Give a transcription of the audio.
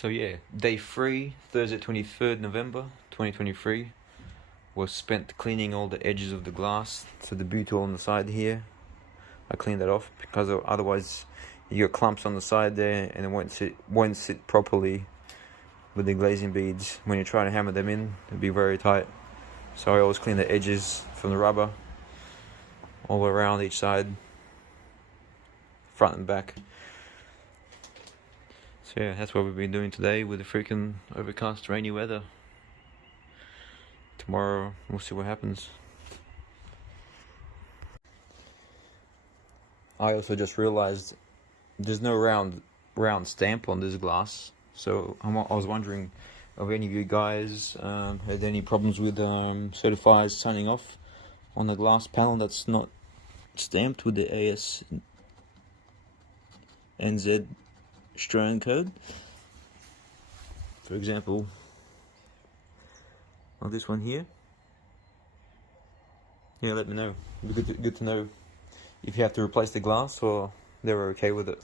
So yeah, day 3, Thursday 23rd November 2023, was spent cleaning all the edges of the glass. So the butyl on the side here, I cleaned that off because otherwise you get clumps on the side there and it won't sit properly with the glazing beads. When you try to hammer them in, it'll be very tight. So I always clean the edges from the rubber all around each side, front and back. So yeah, that's what we've been doing today with the freaking overcast rainy weather. Tomorrow we'll see what happens. I also just realized there's no round stamp on this glass. So I was wondering, have any of you guys had any problems with certifiers signing off on the glass panel that's not stamped with the AS NZ Australian code? For example, on this one here. Yeah, let me know. It'd be good to know if you have to replace the glass or they're okay with it.